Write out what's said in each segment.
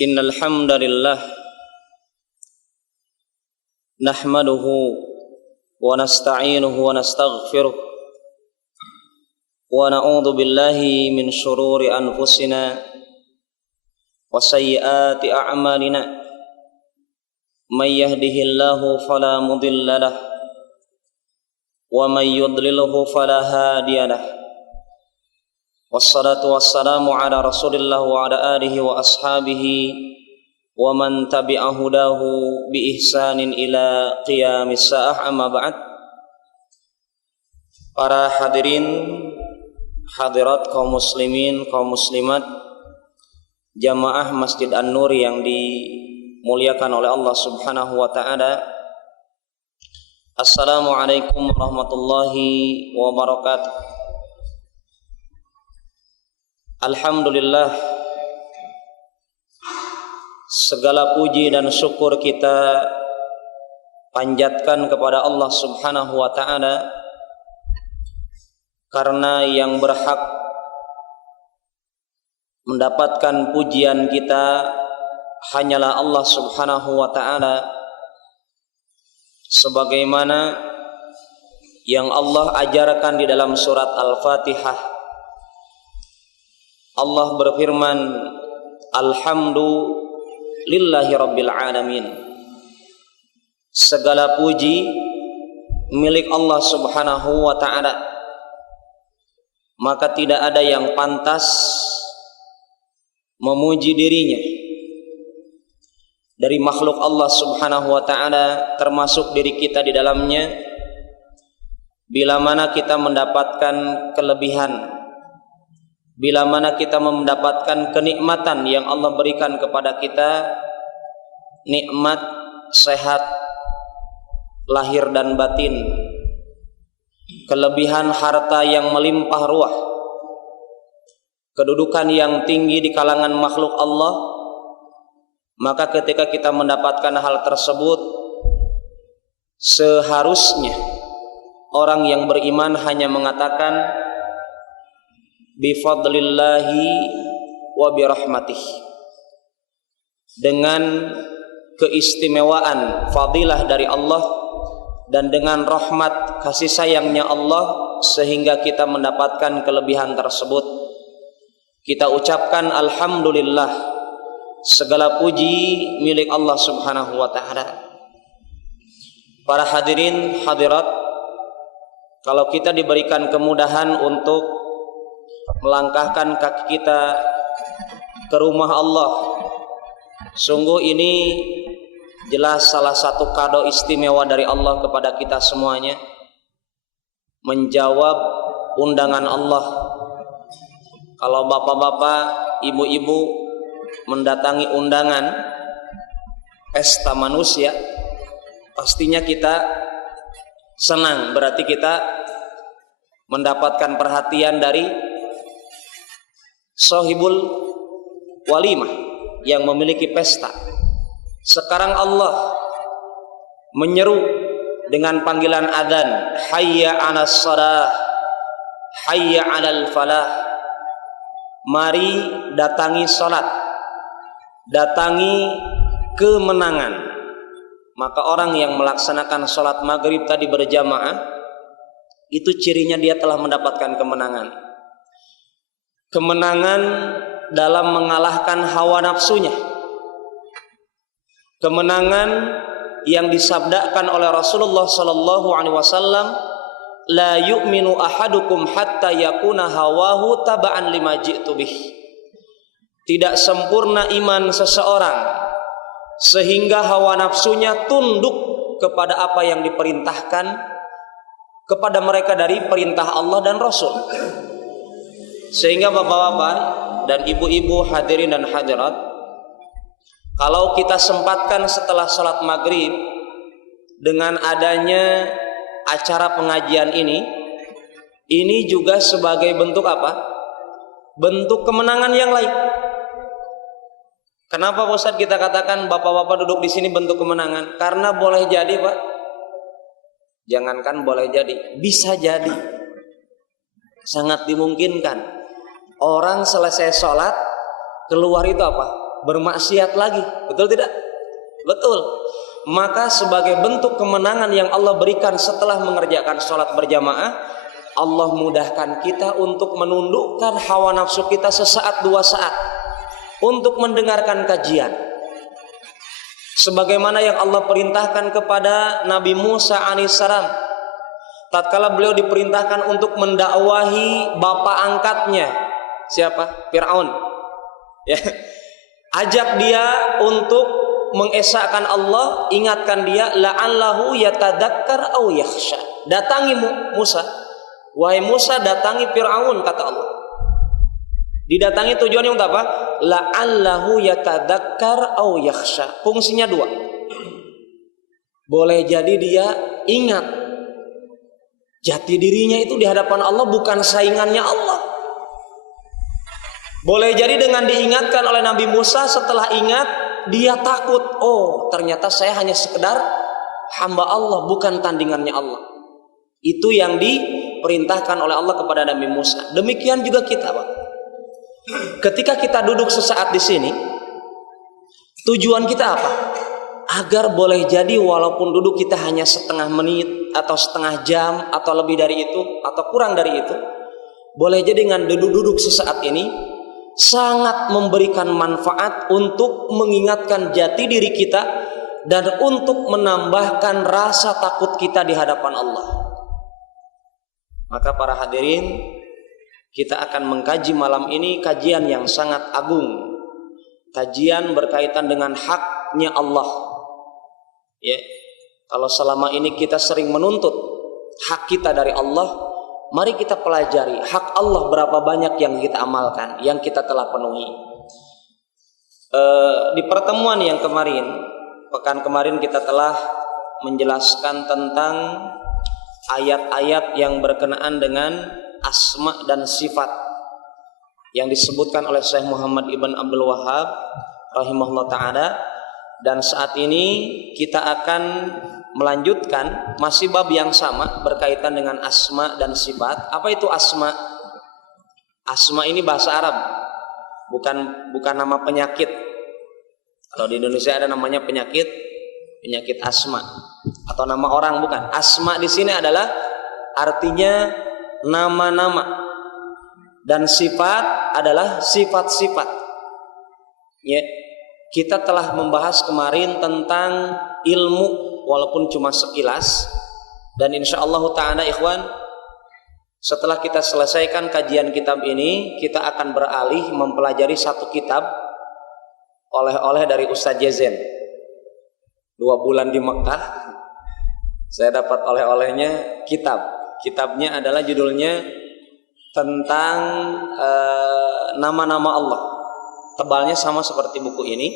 Innal hamdalillah nahmaduhu wa nasta'inuhu wa nastaghfiruh wa na'udzu billahi min shururi anfusina wa sayyiati a'malina may yahdihillahu fala mudilla lahu wa may yudlilhu fala hadiya lahu. Wassalatu wassalamu ala rasulillah wa ala alihi wa ashabihi wa man tabi'a hudahu bi ihsanin ila qiyamis sa'ah, amma ba'd. Para hadirin hadirat, kaum muslimin, kaum muslimat, jamaah Masjid An-Nur yang dimuliakan oleh Allah Subhanahu wa taala. Assalamualaikum warahmatullahi wabarakatuh. Alhamdulillah, segala puji dan syukur kita panjatkan kepada Allah Subhanahu wa ta'ala, karena yang berhak mendapatkan pujian kita hanyalah Allah Subhanahu wa ta'ala, sebagaimana yang Allah ajarkan di dalam surat Al-Fatihah. Allah berfirman, alhamdulillahi rabbil alamin. Segala puji milik Allah Subhanahu wa ta'ala, maka tidak ada yang pantas memuji dirinya dari makhluk Allah Subhanahu wa ta'ala, termasuk diri kita di dalamnya. Bila mana kita mendapatkan kelebihan, bila mana kita mendapatkan kenikmatan yang Allah berikan kepada kita, nikmat sehat lahir dan batin, kelebihan harta yang melimpah ruah, kedudukan yang tinggi di kalangan makhluk Allah, maka ketika kita mendapatkan hal tersebut, seharusnya orang yang beriman hanya mengatakan bifadlillahi wa birahmatih, dengan keistimewaan fadilah dari Allah dan dengan rahmat kasih sayangnya Allah, sehingga kita mendapatkan kelebihan tersebut. Kita ucapkan alhamdulillah, segala puji milik Allah Subhanahu wa ta'ala. Para hadirin hadirat, kalau kita diberikan kemudahan untuk melangkahkan kaki kita ke rumah Allah, sungguh ini jelas salah satu kado istimewa dari Allah kepada kita semuanya, menjawab undangan Allah. Kalau bapak-bapak, ibu-ibu mendatangi undangan pesta manusia, pastinya kita senang, berarti kita mendapatkan perhatian dari sahibul walimah yang memiliki pesta. Sekarang Allah menyeru dengan panggilan adzan, hayya 'alas shalah, hayya 'alal falah. Mari datangi salat, datangi kemenangan. Maka orang yang melaksanakan salat maghrib tadi berjamaah, itu cirinya dia telah mendapatkan kemenangan. Kemenangan dalam mengalahkan hawa nafsunya, kemenangan yang disabdakan oleh Rasulullah sallallahu alaihi wasallam, la yu'minu ahadukum hatta yakuna hawahu taba'an lima ji'tu bih. Tidak sempurna iman seseorang sehingga hawa nafsunya tunduk kepada apa yang diperintahkan kepada mereka dari perintah Allah dan Rasul. Sehingga bapak-bapak dan ibu-ibu hadirin dan hadirat, kalau kita sempatkan setelah sholat maghrib dengan adanya acara pengajian ini juga sebagai bentuk apa? Bentuk kemenangan yang lain. Kenapa Pak Ustadz kita katakan bapak-bapak duduk di sini bentuk kemenangan? Karena boleh jadi Pak, jangankan boleh jadi, bisa jadi, sangat dimungkinkan orang selesai sholat keluar itu apa? Bermaksiat lagi. Betul tidak? Betul. Maka sebagai bentuk kemenangan yang Allah berikan setelah mengerjakan sholat berjamaah, Allah mudahkan kita untuk menundukkan hawa nafsu kita sesaat dua saat untuk mendengarkan kajian. Sebagaimana yang Allah perintahkan kepada Nabi Musa alaihissalam tatkala beliau diperintahkan untuk mendakwahi bapak angkatnya, siapa? Fir'aun. Ya. Ajak dia untuk mengesahkan Allah, ingatkan dia, la'allahu yatadakkar aw yakhsha. Datangi Musa. Wahai Musa, datangi Fir'aun, kata Allah. Didatangi tujuannya untuk apa? La'allahu yatadakkar aw yakhsha. Fungsinya dua. Boleh jadi dia ingat jati dirinya itu di hadapan Allah bukan saingannya Allah. Boleh jadi dengan diingatkan oleh Nabi Musa, setelah ingat dia takut, oh ternyata saya hanya sekedar hamba Allah, bukan tandingannya Allah. Itu yang diperintahkan oleh Allah kepada Nabi Musa. Demikian juga kita, Pak. Ketika kita duduk sesaat di sini, tujuan kita apa? Agar boleh jadi walaupun duduk kita hanya setengah menit atau setengah jam atau lebih dari itu atau kurang dari itu, boleh jadi dengan duduk-duduk sesaat ini sangat memberikan manfaat untuk mengingatkan jati diri kita dan untuk menambahkan rasa takut kita di hadapan Allah. Maka para hadirin, kita akan mengkaji malam ini kajian yang sangat agung. Kajian berkaitan dengan haknya Allah. Ya, kalau selama ini kita sering menuntut hak kita dari Allah, mari kita pelajari hak Allah berapa banyak yang kita amalkan, yang kita telah penuhi. Di pertemuan yang kemarin, pekan kemarin kita telah menjelaskan tentang ayat-ayat yang berkenaan dengan asma dan sifat yang disebutkan oleh Syekh Muhammad Ibn Abdul Wahhab rahimahullah ta'ala. Dan saat ini kita akan melanjutkan masih bab yang sama berkaitan dengan asma dan sifat. Apa itu asma? Asma ini bahasa Arab, bukan nama penyakit. Kalau di Indonesia ada namanya penyakit asma atau nama orang, bukan. Asma di sini adalah artinya nama-nama dan sifat adalah sifat-sifat. Ya, kita telah membahas kemarin tentang ilmu walaupun cuma sekilas, dan insyaallah ta'ala ikhwan, setelah kita selesaikan kajian kitab ini, kita akan beralih mempelajari satu kitab oleh-oleh dari Ustaz Jezen. 2 bulan di Mekah saya dapat oleh-olehnya kitabnya adalah judulnya tentang nama-nama Allah. Tebalnya sama seperti buku ini,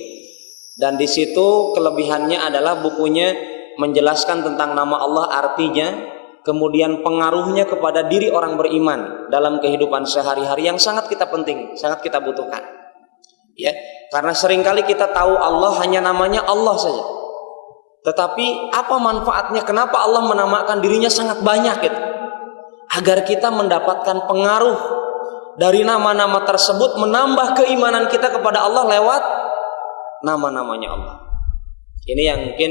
dan di situ kelebihannya adalah bukunya menjelaskan tentang nama Allah, artinya, kemudian pengaruhnya kepada diri orang beriman dalam kehidupan sehari-hari yang sangat kita butuhkan. Ya, karena seringkali kita tahu Allah hanya namanya Allah saja. Tetapi apa manfaatnya? Kenapa Allah menamakan dirinya sangat banyak gitu? Agar kita mendapatkan pengaruh dari nama-nama tersebut, menambah keimanan kita kepada Allah lewat nama-namanya Allah. Ini yang mungkin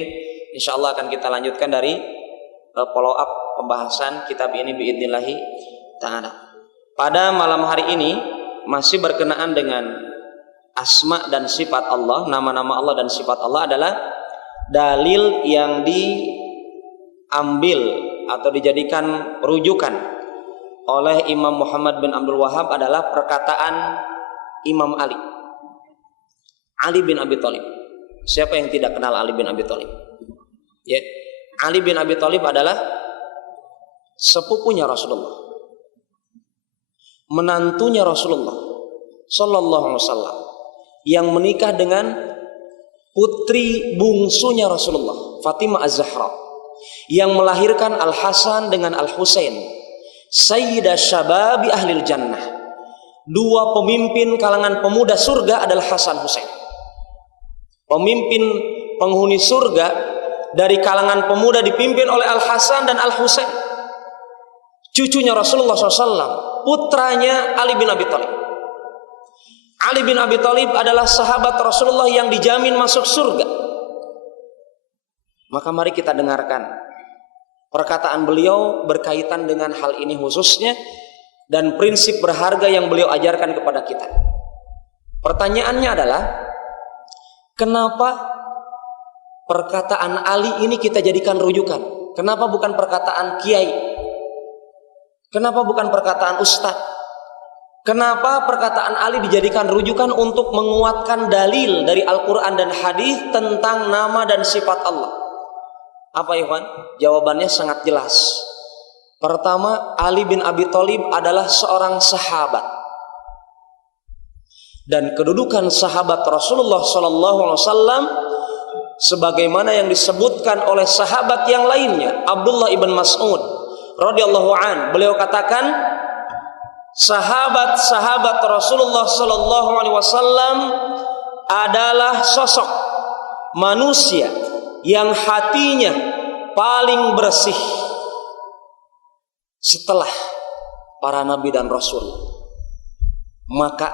insyaallah akan kita lanjutkan dari follow up pembahasan kitab ini biidznillah ta'ala. Pada malam hari ini masih berkenaan dengan asma dan sifat Allah, nama-nama Allah dan sifat Allah adalah dalil yang diambil atau dijadikan rujukan oleh Imam Muhammad bin Abdul Wahhab adalah perkataan Imam Ali bin Abi Thalib. Siapa yang tidak kenal Ali bin Abi Thalib? Ya, Ali bin Abi Thalib adalah sepupunya Rasulullah, menantunya Rasulullah sallallahu alaihi wasallam, yang menikah dengan putri bungsunya Rasulullah, Fatimah Az-Zahra, yang melahirkan Al-Hasan dengan Al-Husain, Sayyidah Syababi Ahlil Jannah. 2 pemimpin kalangan pemuda surga adalah Hasan Husain. Pemimpin penghuni surga dari kalangan pemuda dipimpin oleh Al-Hasan dan Al-Husain, cucunya Rasulullah SAW, putranya Ali bin Abi Thalib. Ali bin Abi Thalib adalah sahabat Rasulullah yang dijamin masuk surga. Maka mari kita dengarkan perkataan beliau berkaitan dengan hal ini khususnya dan prinsip berharga yang beliau ajarkan kepada kita. Pertanyaannya adalah, kenapa perkataan Ali ini kita jadikan rujukan? Kenapa bukan perkataan kiai? Kenapa bukan perkataan ustadz? Kenapa perkataan Ali dijadikan rujukan untuk menguatkan dalil dari Al-Quran dan hadis tentang nama dan sifat Allah? Apa Ikhwan? Jawabannya sangat jelas. Pertama, Ali bin Abi Thalib adalah seorang sahabat. Dan kedudukan sahabat Rasulullah SAW sebagaimana yang disebutkan oleh sahabat yang lainnya, Abdullah ibn Mas'ud radhiyallahu an, beliau katakan, sahabat-sahabat Rasulullah sallallahu alaihi wasallam adalah sosok manusia yang hatinya paling bersih setelah para nabi dan rasul. Maka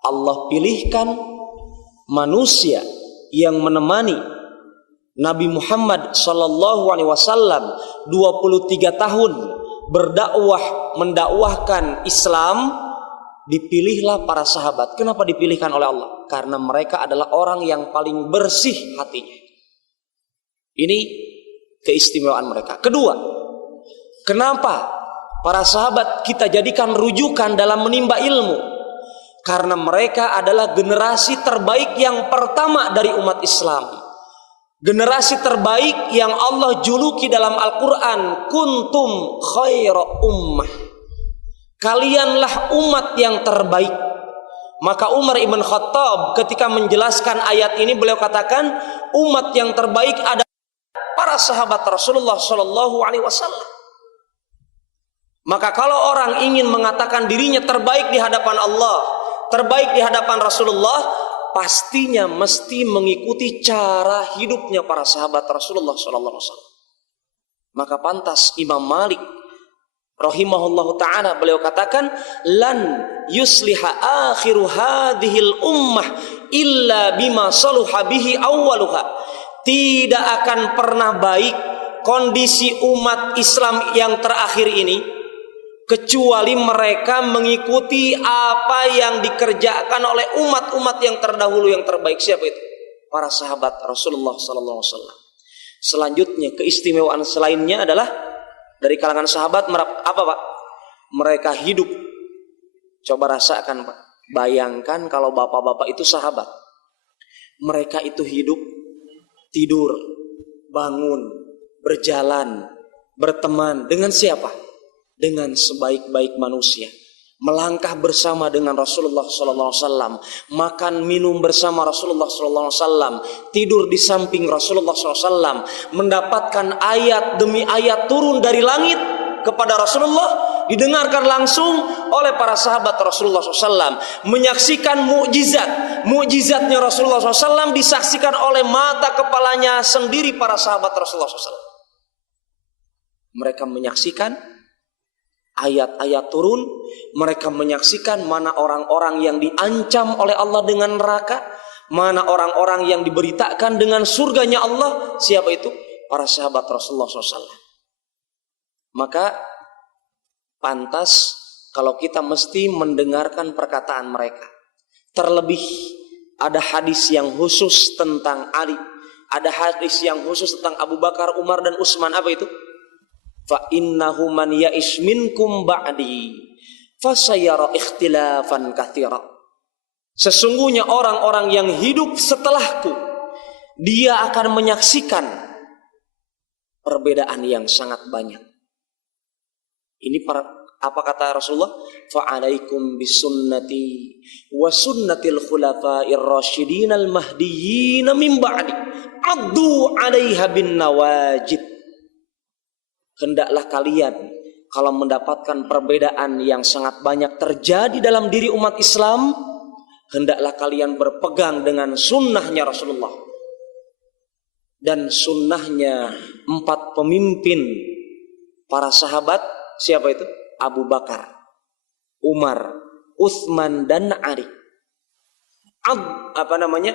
Allah pilihkan manusia yang menemani Nabi Muhammad sallallahu alaihi wasallam 23 tahun berdakwah, mendakwahkan Islam, dipilihlah para sahabat. Kenapa dipilihkan oleh Allah? Karena mereka adalah orang yang paling bersih hatinya. Ini keistimewaan mereka. Kedua, kenapa para sahabat kita jadikan rujukan dalam menimba ilmu? Karena mereka adalah generasi terbaik yang pertama dari umat Islam. Generasi terbaik yang Allah juluki dalam Al-Quran, kuntum khaira ummah, kalianlah umat yang terbaik. Maka Umar ibn Khattab ketika menjelaskan ayat ini, beliau katakan umat yang terbaik adalah para sahabat Rasulullah Sallallahu Alaihi Wasallam. Maka kalau orang ingin mengatakan dirinya terbaik di hadapan Allah, terbaik di hadapan Rasulullah, pastinya mesti mengikuti cara hidupnya para sahabat Rasulullah SAW. Maka pantas Imam Malik rahimahullahu ta'ala beliau katakan, lan yusliha akhiru hadhil ummah illa bima saluha bihi awwaluha. Tidak akan pernah baik kondisi umat Islam yang terakhir ini kecuali mereka mengikuti apa yang dikerjakan oleh umat-umat yang terdahulu yang terbaik. Siapa itu? Para sahabat Rasulullah sallallahu alaihi wasallam. Selanjutnya keistimewaan selainnya adalah dari kalangan sahabat apa Pak? Mereka hidup. Coba rasakan Pak. Bayangkan kalau bapak-bapak itu sahabat. Mereka itu hidup, tidur, bangun, berjalan, berteman dengan siapa? Dengan sebaik-baik manusia, melangkah bersama dengan Rasulullah SAW, makan minum bersama Rasulullah SAW, tidur di samping Rasulullah SAW, mendapatkan ayat demi ayat turun dari langit kepada Rasulullah, didengarkan langsung oleh para sahabat Rasulullah SAW, menyaksikan mukjizatnya Rasulullah SAW disaksikan oleh mata kepalanya sendiri para sahabat Rasulullah SAW. Mereka menyaksikan ayat-ayat turun, mereka menyaksikan mana orang-orang yang diancam oleh Allah dengan neraka, mana orang-orang yang diberitakan dengan surganya Allah. Siapa itu? Para sahabat Rasulullah SAW. Maka pantas kalau kita mesti mendengarkan perkataan mereka. Terlebih ada hadis yang khusus tentang Ali, ada hadis yang khusus tentang Abu Bakar, Umar dan Utsman. Apa itu? Fa innahu man ya'ish minkum ba'di fasayara ikhtilafan katsira. Sesungguhnya orang-orang yang hidup setelahku, dia akan menyaksikan perbedaan yang sangat banyak. Ini apa kata Rasulullah? Fa alaikum bisunnati wa sunnatil khulafa'ir rasyidin al mahdiyyin min ba'di addu 'alaiha bin nawajid. Hendaklah kalian kalau mendapatkan perbedaan yang sangat banyak terjadi dalam diri umat Islam, hendaklah kalian berpegang dengan sunnahnya Rasulullah dan sunnahnya 4 pemimpin para sahabat. Siapa itu? Abu Bakar, Umar, Utsman dan Ali.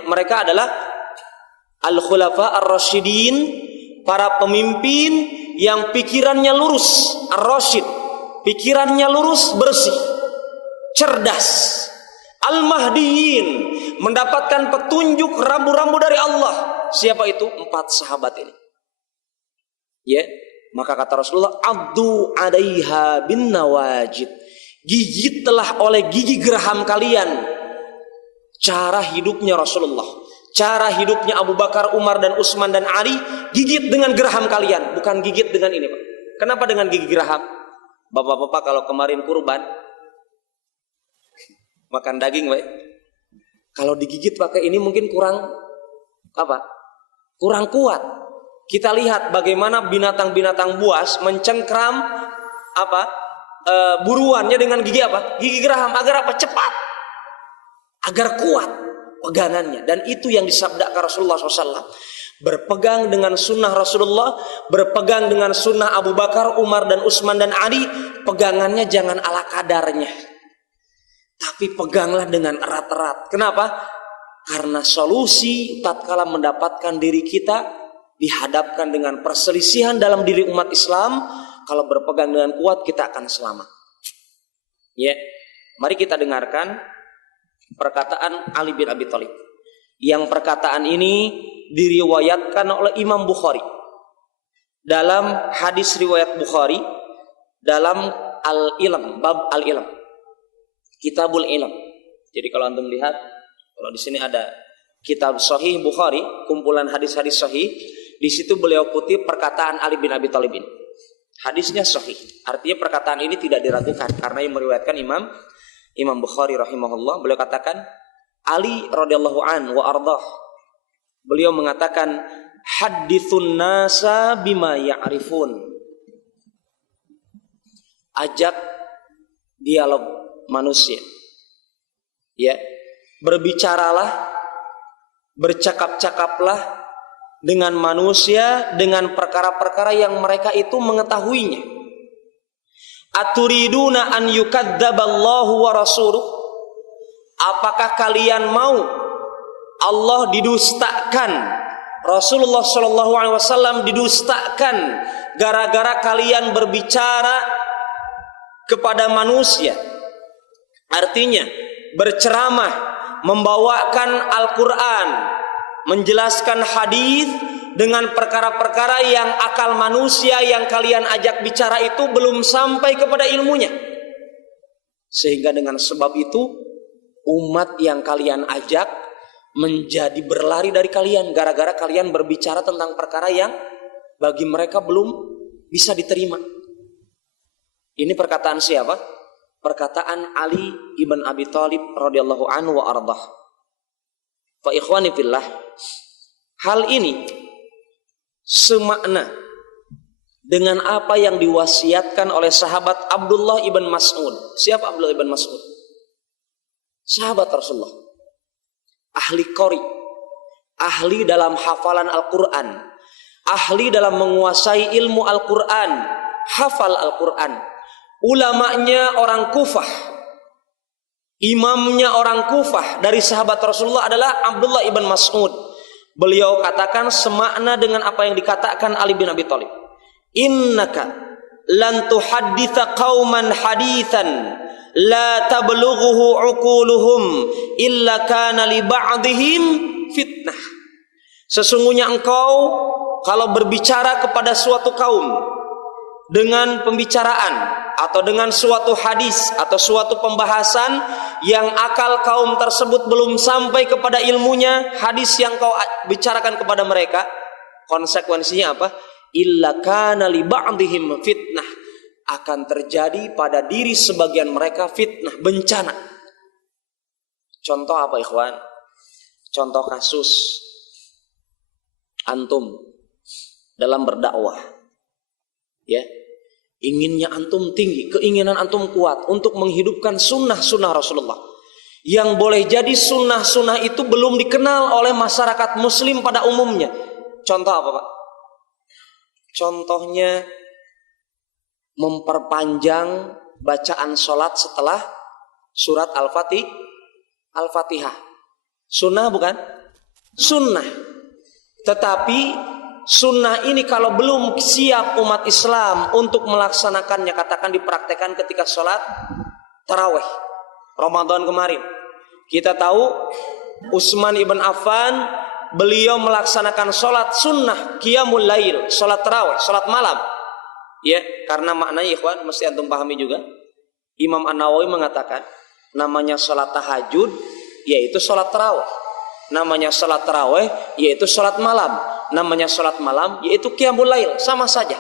Mereka adalah al-khulafa ar-rasyidin, para pemimpin yang pikirannya lurus, ar-rasyid, pikirannya lurus, bersih, cerdas. Al-mahdiyin, mendapatkan petunjuk rambu-rambu dari Allah. Siapa itu? 4 sahabat ini. Ya, maka kata Rasulullah, "Addu 'alaiha bin nawajid." Gigitlah oleh gigi geraham kalian cara hidupnya Rasulullah, cara hidupnya Abu Bakar, Umar dan Utsman dan Ali. Gigit dengan geraham kalian, bukan gigit dengan ini, Pak. Kenapa dengan gigi geraham? Bapak-bapak kalau kemarin kurban makan daging, Pak. Kalau digigit pakai ini mungkin kurang kurang kuat. Kita lihat bagaimana binatang-binatang buas mencengkram buruannya dengan gigi gigi geraham, agar cepat, agar kuat pegangannya. Dan itu yang disabdakan Rasulullah SAW. Berpegang dengan sunnah Rasulullah, berpegang dengan sunnah Abu Bakar, Umar dan Utsman dan Ali. Pegangannya jangan ala kadarnya, tapi peganglah dengan erat-erat. Kenapa? Karena solusi tatkala mendapatkan diri kita dihadapkan dengan perselisihan dalam diri umat Islam, kalau berpegang dengan kuat kita akan selamat. Ya, mari kita dengarkan perkataan Ali bin Abi Thalib. Yang perkataan ini diriwayatkan oleh Imam Bukhari dalam hadis riwayat Bukhari dalam Al-Ilm, bab Al-Ilm, Kitabul Ilm. Jadi kalau antum lihat, kalau di sini ada Kitab Sahih Bukhari, kumpulan hadis-hadis sahih, di situ beliau kutip perkataan Ali bin Abi Thalib ini. Hadisnya sahih, artinya perkataan ini tidak diragukan karena yang meriwayatkan Imam Bukhari rahimahullah. Beliau katakan, Ali radhiyallahu an wa ardhah, beliau mengatakan, hadithun nasa bima ya'rifun. Ajak dialog manusia, ya, berbicaralah, bercakap-cakaplah dengan manusia dengan perkara-perkara yang mereka itu mengetahuinya. Aturiduna an yukadzaballahu wa rasuluh? Apakah kalian mau Allah didustakan, Rasulullah sallallahu alaihi wasallam didustakan gara-gara kalian berbicara kepada manusia? Artinya berceramah, membawakan Al-Quran, menjelaskan hadis dengan perkara-perkara yang akal manusia yang kalian ajak bicara itu belum sampai kepada ilmunya. Sehingga dengan sebab itu umat yang kalian ajak menjadi berlari dari kalian gara-gara kalian berbicara tentang perkara yang bagi mereka belum bisa diterima. Ini perkataan siapa? Perkataan Ali ibn Abi Thalib radhiyallahu anhu wa ardhah. Fa ikhwani fillah, hal ini semakna dengan apa yang diwasiatkan oleh sahabat Abdullah ibn Mas'ud. Siapa Abdullah ibn Mas'ud? Sahabat Rasulullah, ahli qori, ahli dalam hafalan Al-Quran, ahli dalam menguasai ilmu Al-Quran, hafal Al-Quran. Ulamanya orang Kufah, imamnya orang Kufah dari sahabat Rasulullah adalah Abdullah ibn Mas'ud. Beliau katakan semakna dengan apa yang dikatakan Ali bin Abi Thalib. Innaka lan tuhadditsa qauman haditsan la tablughuhu uquluhum illa kana li ba'dihim fitnah. Sesungguhnya engkau kalau berbicara kepada suatu kaum dengan pembicaraan atau dengan suatu hadis atau suatu pembahasan yang akal kaum tersebut belum sampai kepada ilmunya, hadis yang kau bicarakan kepada mereka, konsekuensinya apa? Illa kana li ba'dihim fitnah, akan terjadi pada diri sebagian mereka fitnah, bencana. Contoh apa ikhwan? Contoh kasus antum dalam berdakwah, ya, inginnya antum tinggi, keinginan antum kuat untuk menghidupkan sunnah-sunnah Rasulullah. Yang boleh jadi sunnah-sunnah itu belum dikenal oleh masyarakat muslim pada umumnya. Contoh apa, Pak? Contohnya memperpanjang bacaan sholat setelah surat Al-Fatihah. Sunnah bukan? Sunnah. Tetapi sunnah ini kalau belum siap umat Islam untuk melaksanakannya, katakan dipraktekkan ketika sholat tarawih Ramadan kemarin, kita tahu Utsman ibn Affan beliau melaksanakan sholat sunnah qiyamul lail, sholat tarawih, sholat malam. Ya, karena maknanya ikhwan mesti antum pahami juga. Imam An-Nawawi mengatakan namanya sholat tahajud yaitu sholat tarawih, namanya sholat tarawih yaitu sholat malam, namanya sholat malam yaitu qiyamul lail, sama saja.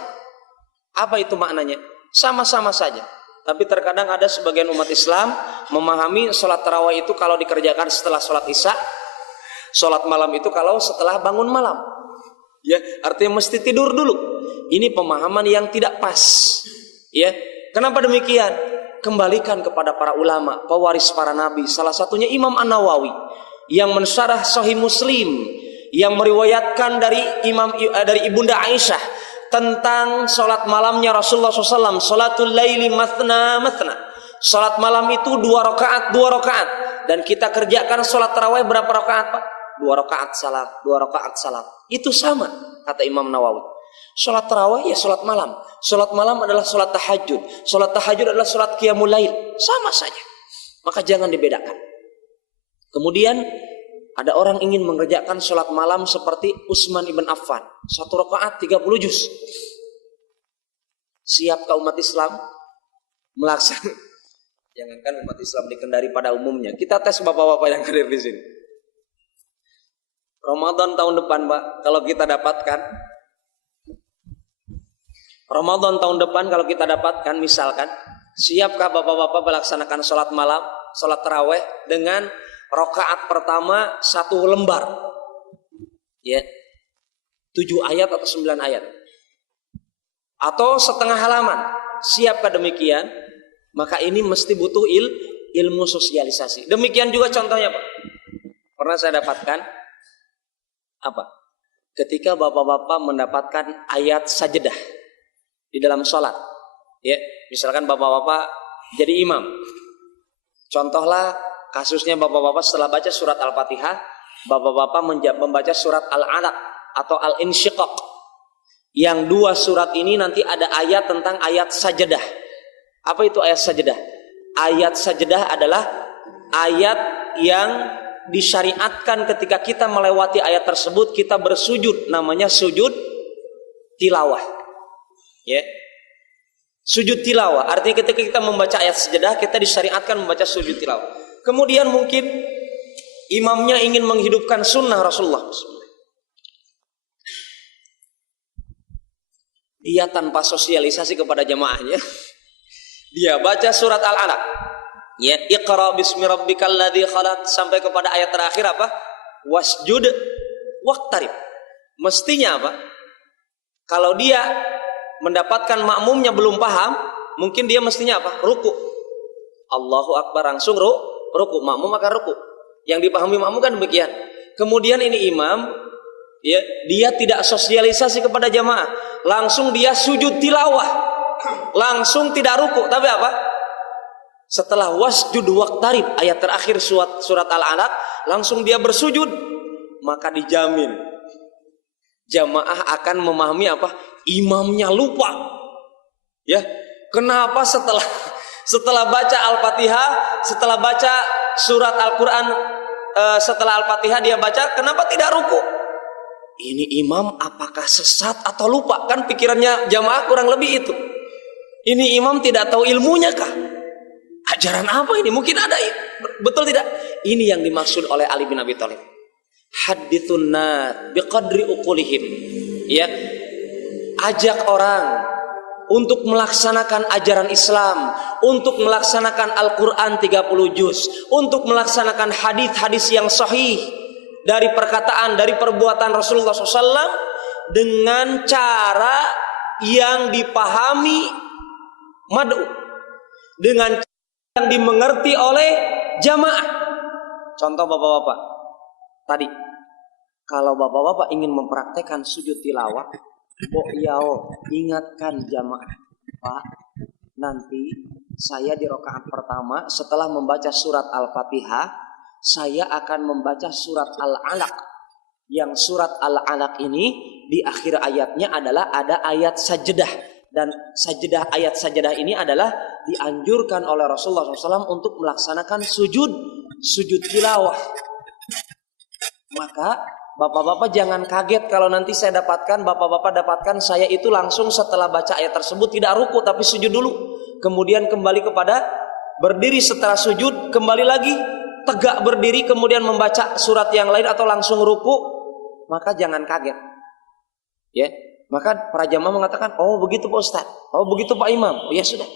Apa itu maknanya? Sama-sama saja. Tapi terkadang ada sebagian umat Islam memahami sholat tarawih itu kalau dikerjakan setelah sholat isya, sholat malam itu kalau setelah bangun malam. Ya, artinya mesti tidur dulu. Ini pemahaman yang tidak pas. Ya, kenapa demikian? Kembalikan kepada para ulama, pewaris para nabi. Salah satunya Imam An-Nawawi yang mensyarah Sahih Muslim, yang meriwayatkan dari Ibunda Aisyah tentang sholat malamnya Rasulullah SAW. Sholatul laili mathna mathna. Sholat malam itu 2 rakaat. Dan kita kerjakan sholat tarawih berapa rakaat, Pak? 2 rakaat salam, 2 rakaat salam. Itu sama, kata Imam Nawawi. Sholat tarawih ya sholat malam. Sholat malam adalah sholat tahajud. Sholat tahajud adalah sholat qiyamul lail. Sama saja. Maka jangan dibedakan. Kemudian ada orang ingin mengerjakan sholat malam seperti Utsman ibn Affan, 1 rakaat 30 juz. Siapkah umat Islam melaksanakan? Jangankan umat Islam di Kendari pada umumnya. Kita tes bapak-bapak yang hadir di sini. Ramadan tahun depan, Pak, kalau kita dapatkan Ramadan tahun depan kalau kita dapatkan, misalkan, siapkah bapak-bapak melaksanakan sholat malam, sholat tarawih dengan rakaat pertama 1 lembar, ya, 7 ayat atau 9 ayat, atau setengah halaman? Siapkah demikian? Maka ini mesti butuh ilmu sosialisasi. Demikian juga contohnya, Pak. Pernah saya dapatkan apa? Ketika bapak-bapak mendapatkan ayat sajadah di dalam sholat, ya, misalkan bapak-bapak jadi imam. Contohlah kasusnya bapak-bapak setelah baca surat Al-Fatihah, bapak-bapak membaca surat Al-Alaq atau Al-Insyiqaq. Yang 2 surat ini nanti ada ayat tentang ayat sajadah. Apa itu ayat sajadah? Ayat sajadah adalah ayat yang disyariatkan ketika kita melewati ayat tersebut kita bersujud, namanya sujud tilawah. Ya. Sujud tilawah artinya ketika kita membaca ayat sajadah kita disyariatkan membaca sujud tilawah. Kemudian mungkin imamnya ingin menghidupkan sunnah Rasulullah. Dia tanpa sosialisasi kepada jamaahnya, dia baca surat Al-Alaq. Ya, Iqra bismi rabbikal ladzi khalaq sampai kepada ayat terakhir apa? Wasjud waqtarib. Mestinya apa? Kalau dia mendapatkan makmumnya belum paham, mungkin dia mestinya apa? Ruku. Allahu Akbar, langsung ruku, makmum akan ruku. Yang dipahami makmum kan demikian. Kemudian ini imam, ya, dia tidak sosialisasi kepada jamaah, langsung dia sujud tilawah, langsung tidak ruku, tapi apa? Setelah wasjud waqtarib ayat terakhir surat Al-Alaq, langsung dia bersujud, maka dijamin jamaah akan memahami apa? Imamnya lupa. Ya, kenapa setelah baca Al-Fatihah, setelah baca surat Al-Quran, setelah Al-Fatihah dia baca, kenapa tidak ruku? Ini imam apakah sesat atau lupa? Kan pikirannya jamaah kurang lebih itu. Ini imam tidak tahu ilmunya kah? Ajaran apa ini? Mungkin ada, betul tidak? Ini yang dimaksud oleh Ali bin Abi Thalib. Hadithun nas biqadri uqulihim. Ya, ajak orang untuk melaksanakan ajaran Islam, untuk melaksanakan Al-Quran 30 juz, untuk melaksanakan hadis-hadis yang sahih dari perkataan, dari perbuatan Rasulullah SAW dengan cara yang dipahami mad'u, dengan cara yang dimengerti oleh jamaah. Contoh bapak-bapak tadi, kalau bapak-bapak ingin mempraktekkan sujud tilawah, ingatkan jamaah, Pak, nanti saya di rakaat pertama setelah membaca surat Al-Fatihah, saya akan membaca surat Al-Alaq. Yang surat Al-Alaq ini di akhir ayatnya adalah ada ayat sajdah. Dan sajdah, ayat sajdah ini adalah dianjurkan oleh Rasulullah SAW untuk melaksanakan sujud tilawah. Maka bapak-bapak jangan kaget kalau nanti bapak-bapak dapatkan saya itu langsung setelah baca ayat tersebut tidak ruku tapi sujud dulu. Kemudian kembali kepada berdiri setelah sujud, kembali lagi tegak berdiri, kemudian membaca surat yang lain atau langsung ruku. Maka jangan kaget. Ya, maka para jamaah mengatakan, "Oh, begitu Pak Ustaz. Oh, begitu Pak Imam." Oh, ya sudah.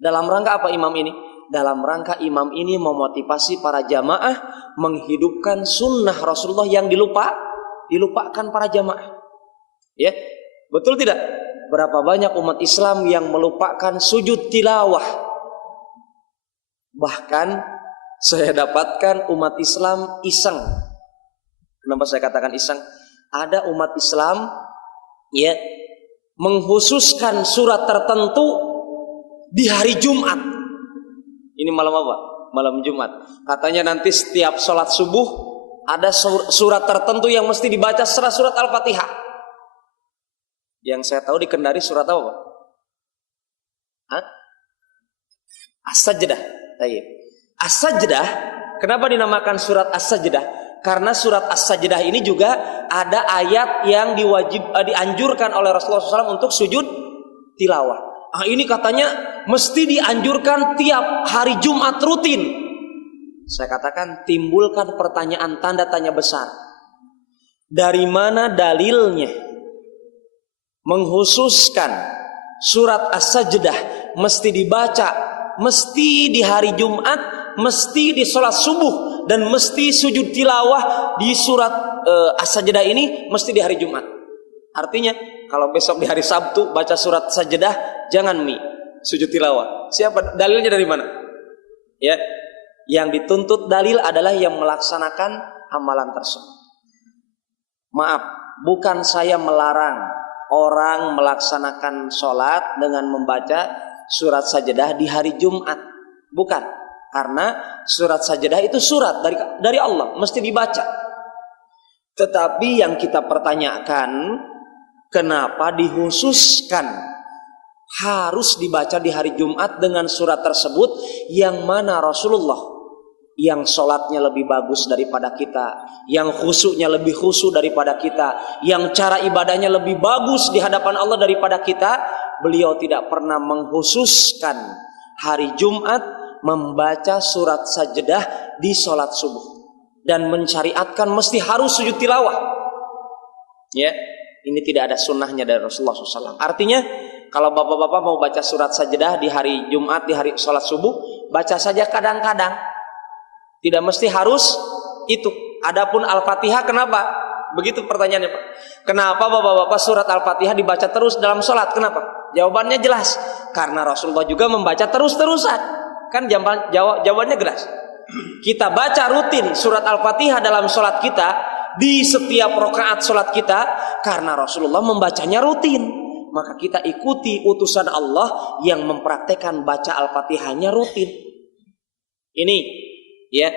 Dalam rangka apa imam ini? Dalam rangka imam ini memotivasi para jamaah menghidupkan sunnah Rasulullah yang dilupakan para jamaah. Ya, betul tidak? Berapa banyak umat Islam yang melupakan sujud tilawah. Bahkan saya dapatkan umat Islam iseng. Kenapa saya katakan iseng? Ada umat Islam ya menghususkan surat tertentu di hari Jumat. Ini malam apa? Malam Jumat. Katanya nanti setiap sholat subuh ada surat tertentu yang mesti dibaca setelah surat Al-Fatihah. Yang saya tahu di Kendari surat apa, Pak? Hah? As-Sajdah. As-Sajdah, kenapa dinamakan surat As-Sajdah? Karena surat As-Sajdah ini juga ada ayat yang dianjurkan oleh Rasulullah SAW untuk sujud tilawah. Ini katanya mesti dianjurkan tiap hari Jumat rutin. Saya katakan timbulkan pertanyaan tanda tanya besar. Dari mana dalilnya menghususkan surat As-Sajdah mesti dibaca, mesti di hari Jumat, mesti di sholat subuh, dan mesti sujud tilawah di surat As-Sajdah ini mesti di hari Jumat. Artinya kalau besok di hari Sabtu baca surat Sajdah, jangan sujud tilawah. Siapa dalilnya dari mana? Ya, yang dituntut dalil adalah yang melaksanakan amalan tersebut. Maaf, bukan saya melarang orang melaksanakan sholat dengan membaca surat Sajdah di hari Jumat. Bukan, karena surat Sajdah itu surat dari Allah, mesti dibaca. Tetapi yang kita pertanyakan, kenapa dikhususkan harus dibaca di hari Jumat dengan surat tersebut, yang mana Rasulullah yang sholatnya lebih bagus daripada kita, yang khusyuknya lebih khusyuk daripada kita, yang cara ibadahnya lebih bagus di hadapan Allah daripada kita, beliau tidak pernah mengkhususkan hari Jumat membaca surat Sajdah di sholat subuh dan mensyariatkan mesti harus sujud tilawah. Ya, ini tidak ada sunnahnya dari Rasulullah SAW. Artinya kalau bapak-bapak mau baca surat Sajdah di hari Jumat, di hari sholat subuh, baca saja kadang-kadang. Tidak mesti harus itu. Adapun Al-Fatihah kenapa? Begitu pertanyaannya, Pak. Kenapa bapak-bapak surat Al-Fatihah dibaca terus dalam sholat? Kenapa? Jawabannya jelas. Karena Rasulullah juga membaca terus-terusan. Kan jawabannya jelas. Kita baca rutin surat Al-Fatihah dalam sholat kita, di setiap rakaat sholat kita, karena Rasulullah membacanya rutin. Maka kita ikuti utusan Allah yang mempraktekkan baca Al-Fatihahnya rutin. Ini ya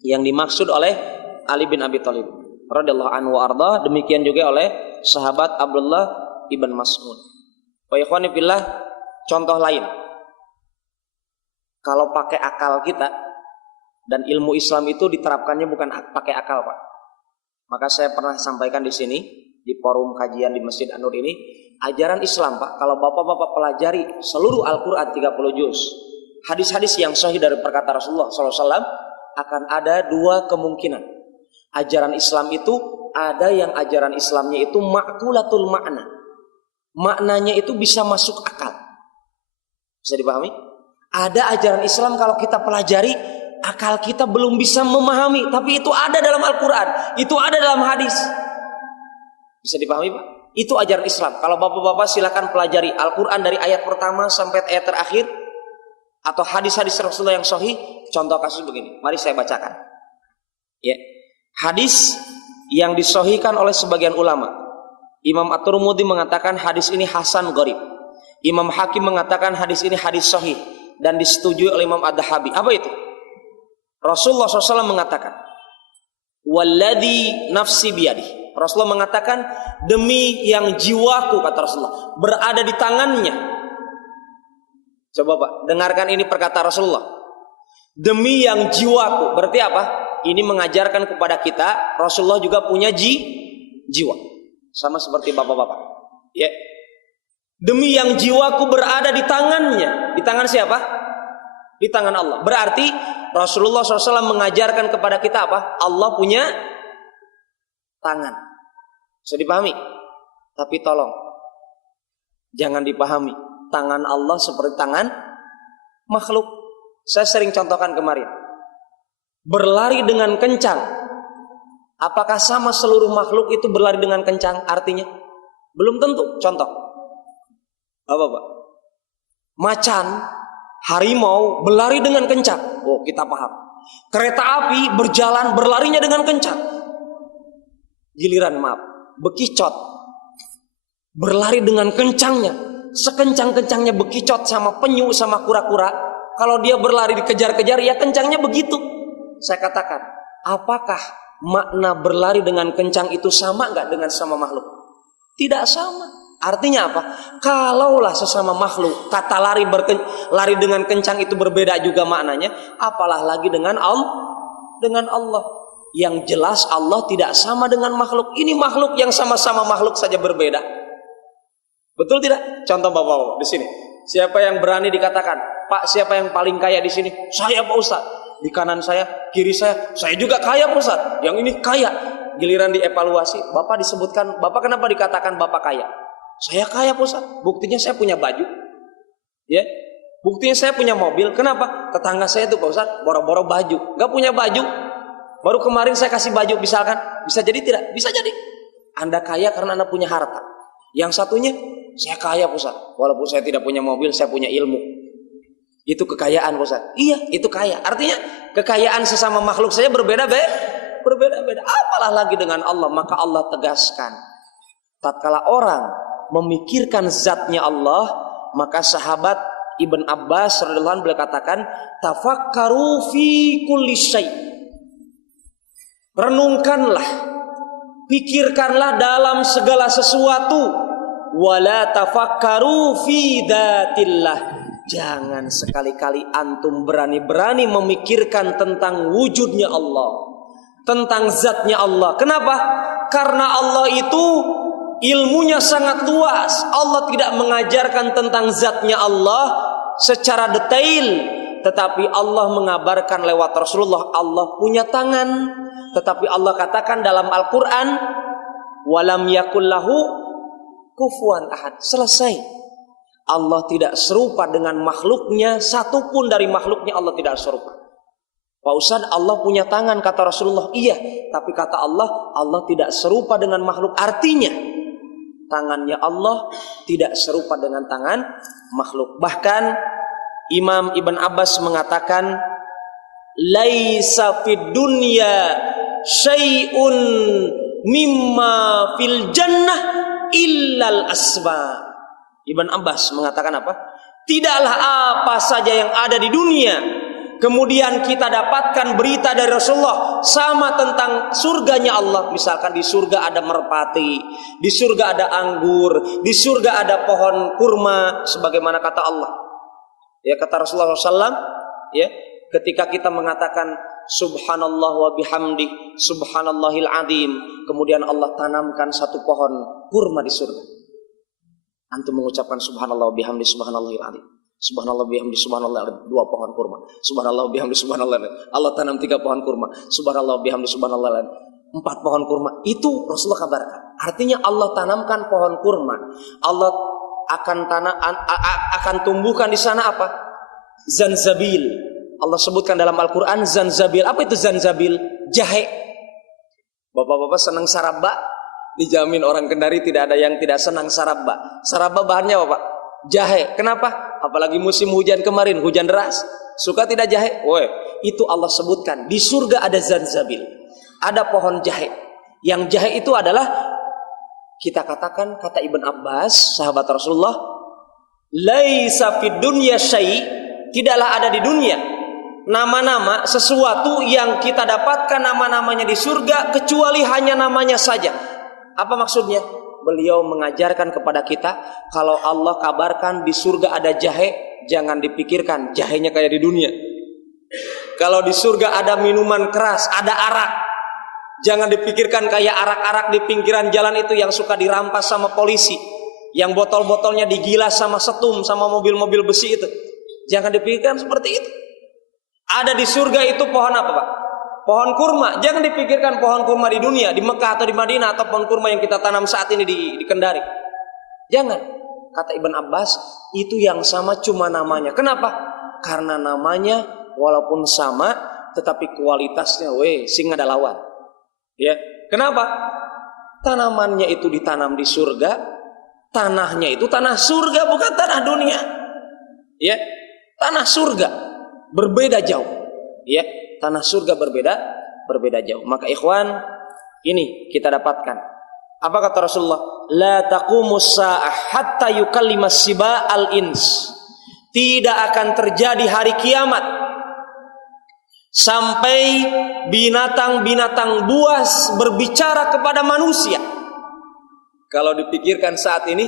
yang dimaksud oleh Ali bin Abi Thalib radhiyallahu anhu arda, demikian juga oleh sahabat Abdullah ibn Mas'ud. Wa ikhwani fillah, contoh lain. Kalau pakai akal kita, dan ilmu Islam itu diterapkannya bukan pakai akal, Pak. Maka saya pernah sampaikan di sini di forum kajian di Masjid An-Nur ini, ajaran Islam, Pak, kalau bapak-bapak pelajari seluruh Al-Qur'an 30 juz, hadis-hadis yang sahih dari perkata Rasulullah SAW, akan ada dua kemungkinan. Ajaran Islam itu ada yang ajaran Islamnya itu ma'kulatul makna. Maknanya itu bisa masuk akal. Bisa dipahami? Ada ajaran Islam kalau kita pelajari, akal kita belum bisa memahami, tapi itu ada dalam Al-Quran, itu ada dalam hadis. Bisa dipahami, Pak? Itu ajaran Islam. Kalau bapak-bapak silakan pelajari Al-Quran dari ayat pertama sampai ayat terakhir, atau hadis-hadis Rasulullah yang sahih. Contoh kasus begini, mari saya bacakan. Ya, hadis yang disahihkan oleh sebagian ulama. Imam At-Tirmidzi mengatakan hadis ini hasan gharib. Imam Hakim mengatakan hadis ini hadis sahih dan disetujui oleh Imam Ad-Dahabi. Apa itu? Rasulullah SAW mengatakan, walladzi nafsi biyadih. Rasulullah mengatakan, demi yang jiwaku, kata Rasulullah, berada di tangannya. Coba Pak, dengarkan ini perkataan Rasulullah. Demi yang jiwaku, berarti apa? Ini mengajarkan kepada kita, Rasulullah juga punya jiwa. Sama seperti bapak-bapak. Ya. Demi yang jiwaku berada di tangannya. Di tangan siapa? Di tangan Allah. Berarti Rasulullah SAW mengajarkan kepada kita apa? Allah punya tangan. Bisa dipahami? Tapi tolong, jangan dipahami tangan Allah seperti tangan makhluk. Saya sering contohkan kemarin. Berlari dengan kencang. Apakah sama seluruh makhluk itu berlari dengan kencang artinya? Belum tentu. Contoh. Apa Pak? Macan, harimau berlari dengan kencang. Oh, kita paham. Kereta api berjalan berlarinya dengan kencang. Giliran bekicot berlari dengan kencangnya. Sekencang-kencangnya bekicot sama penyu sama kura-kura. Kalau dia berlari dikejar-kejar, ya kencangnya begitu. Saya katakan, apakah makna berlari dengan kencang itu sama nggak dengan sama makhluk? Tidak sama. Artinya apa? Kalaulah sesama makhluk kata lari dengan kencang itu berbeda juga maknanya, apalah lagi dengan Allah. Yang jelas Allah tidak sama dengan makhluk. Ini makhluk yang sama-sama makhluk saja berbeda. Betul tidak? Contoh Bapak-bapak di sini. Siapa yang berani dikatakan, Pak, siapa yang paling kaya di sini? Saya Pak Ustaz. Di kanan saya, kiri saya juga kaya Pak Ustaz. Yang ini kaya. Giliran dievaluasi, Bapak disebutkan, Bapak kenapa dikatakan Bapak kaya? Saya kaya Pak Ustaz. Buktinya saya punya baju. Ya. Buktinya saya punya mobil. Kenapa? Tetangga saya itu Pak Ustaz boro-boro baju. Gak punya baju. Baru kemarin saya kasih baju misalkan. Bisa jadi tidak? Bisa jadi. Anda kaya karena Anda punya harta. Yang satunya, saya kaya Pak Ustaz. Walaupun saya tidak punya mobil, saya punya ilmu. Itu kekayaan Pak Ustaz. Iya, itu kaya. Artinya kekayaan sesama makhluk saya berbeda-beda. Apalah lagi dengan Allah. Maka Allah tegaskan. Tatkala orang memikirkan zatnya Allah, maka sahabat Ibn Abbas radhiyallahu anhu beliau katakan, tafakkaru fi kulli syai'. Renungkanlah, pikirkanlah dalam segala sesuatu, wala tafakkaru fi dzatillah. Jangan sekali-kali antum berani-berani memikirkan tentang wujudnya Allah, tentang zatnya Allah. Kenapa? Karena Allah itu ilmunya sangat luas. Allah tidak mengajarkan tentang zatnya Allah secara detail, tetapi Allah mengabarkan lewat Rasulullah Allah punya tangan. Tetapi Allah katakan dalam Al-Quran, walam yakullahu kufuwan ahad. Selesai. Allah tidak serupa dengan makhluknya. Satupun dari makhluknya Allah tidak serupa. Pak Ustaz, Allah punya tangan, kata Rasulullah. Iya, tapi kata Allah, Allah tidak serupa dengan makhluk. Artinya tangannya Allah tidak serupa dengan tangan makhluk. Bahkan Imam Ibn Abbas mengatakan, laisa fid dunya syai'un mimma fil jannah illal asma. Ibn Abbas mengatakan apa? Tidaklah apa saja yang ada di dunia kemudian kita dapatkan berita dari Rasulullah sama tentang surganya Allah. Misalkan di surga ada merpati, di surga ada anggur, di surga ada pohon kurma, sebagaimana kata Allah. Ya, kata Rasulullah SAW, ya, ketika kita mengatakan Subhanallah wa bihamdi Subhanallahil azim, kemudian Allah tanamkan satu pohon kurma di surga. Antum mengucapkan Subhanallah wa bihamdi Subhanallahil azim, Subhanallah bihamdi Subhanallah, 2 pohon kurma. Subhanallah bihamdi Subhanallah. Allah tanam 3 pohon kurma. Subhanallah bihamdi Subhanallah, 4 pohon kurma. Itu Rasulullah kabarkan. Artinya Allah tanamkan pohon kurma. Allah akan tumbuhkan di sana apa? Zanzabil. Allah sebutkan dalam Al-Quran zanzabil. Apa itu zanzabil? Jahe. Bapak-bapak senang saraba? Dijamin orang Kendari tidak ada yang tidak senang saraba. Saraba bahannya apa Pak? Jahe. Kenapa? Apalagi musim hujan kemarin, hujan deras. Suka tidak jahe? Woi, itu Allah sebutkan. Di surga ada zanzabil. Ada pohon jahe. Yang jahe itu adalah, kita katakan, kata Ibn Abbas, sahabat Rasulullah, laisa fid dunya syai', tidaklah ada di dunia nama-nama sesuatu yang kita dapatkan nama-namanya di surga kecuali hanya namanya saja. Apa maksudnya? Beliau mengajarkan kepada kita, kalau Allah kabarkan di surga ada jahe, jangan dipikirkan jahenya kayak di dunia. Kalau di surga ada minuman keras, ada arak, jangan dipikirkan kayak arak-arak di pinggiran jalan itu yang suka dirampas sama polisi, yang botol-botolnya digilas sama setum, sama mobil-mobil besi itu. Jangan dipikirkan seperti itu. Ada di surga itu pohon apa, Pak? Pohon kurma. Jangan dipikirkan pohon kurma di dunia, di Mekah atau di Madinah, atau pohon kurma yang kita tanam saat ini di Kendari. Jangan. Kata Ibn Abbas, itu yang sama cuma namanya. Kenapa? Karena namanya walaupun sama, tetapi kualitasnya sing ada lawan. Ya. Kenapa? Tanamannya itu ditanam di surga, tanahnya itu tanah surga, bukan tanah dunia. Ya. Tanah surga berbeda jauh. Ya. Tanah surga berbeda jauh. Maka ikhwan, ini kita dapatkan. Apa kata Rasulullah? La taqumus sa'ah hatta yukallimas siba al-ins. Tidak akan terjadi hari kiamat sampai binatang-binatang buas berbicara kepada manusia. Kalau dipikirkan saat ini,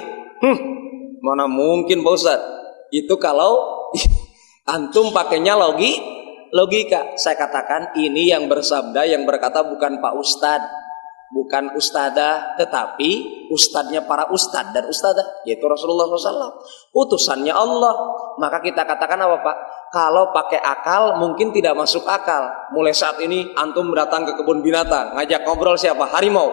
mana mungkin Pak Ustaz? Itu kalau antum pakainya logika. Saya katakan ini yang bersabda, yang berkata bukan Pak Ustadz, bukan Ustadzah, tetapi Ustadznya para Ustadz dan Ustadzah, yaitu Rasulullah SAW, utusannya Allah. Maka kita katakan apa, Pak? Kalau pakai akal mungkin tidak masuk akal. Mulai saat ini antum datang ke kebun binatang, ngajak ngobrol siapa? Harimau.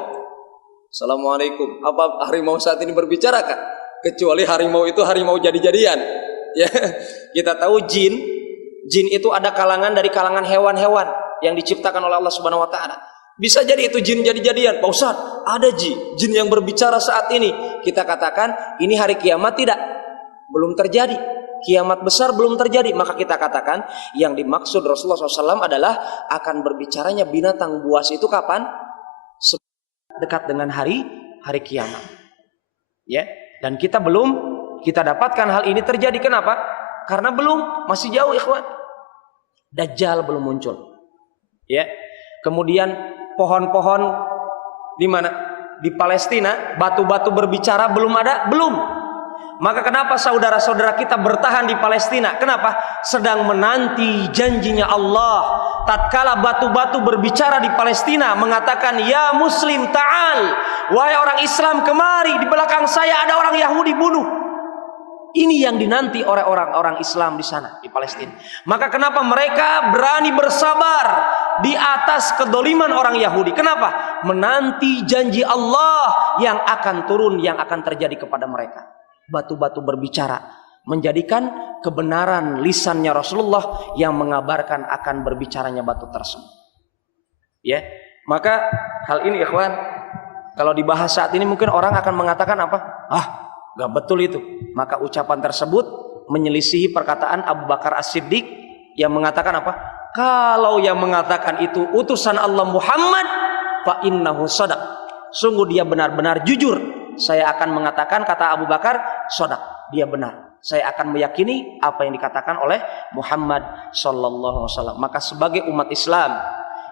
Assalamualaikum. Apa harimau saat ini berbicara kan? Kecuali harimau itu harimau jadi-jadian. Ya, kita tahu jin itu ada kalangan dari kalangan hewan-hewan yang diciptakan oleh Allah Subhanahu wa taala. Bisa jadi itu jin jadi-jadian. Pak Ustaz, ada jin yang berbicara saat ini. Kita katakan ini hari kiamat tidak? Belum terjadi. Kiamat besar belum terjadi. Maka kita katakan yang dimaksud Rasulullah SAW adalah akan berbicaranya binatang buas itu kapan? Dekat dengan hari kiamat. Ya, dan kita dapatkan hal ini terjadi. Kenapa? Karena masih jauh ikhwan. Dajjal belum muncul. Ya. Kemudian pohon-pohon di mana? Di Palestina, batu-batu berbicara belum ada? Belum. Maka kenapa saudara-saudara kita bertahan di Palestina? Kenapa? Sedang menanti janjinya Allah. Tatkala batu-batu berbicara di Palestina mengatakan, "Ya muslim ta'al." Wahai orang Islam kemari, di belakang saya ada orang Yahudi bunuh. Ini yang dinanti oleh orang-orang Islam di sana, di Palestina. Maka kenapa mereka berani bersabar di atas kedoliman orang Yahudi? Kenapa? Menanti janji Allah yang akan turun, yang akan terjadi kepada mereka. Batu-batu berbicara, menjadikan kebenaran lisannya Rasulullah yang mengabarkan akan berbicaranya batu tersebut. Ya, maka hal ini ikhwan, kalau dibahas saat ini mungkin orang akan mengatakan apa? Gak betul itu. Maka ucapan tersebut menyelisihi perkataan Abu Bakar As-Siddiq yang mengatakan apa? Kalau yang mengatakan itu utusan Allah Muhammad, fa innahu shadaq. Sungguh dia benar-benar jujur. Saya akan mengatakan, kata Abu Bakar, shadaq. Dia benar. Saya akan meyakini apa yang dikatakan oleh Muhammad sallallahu alaihi wasallam. Maka sebagai umat Islam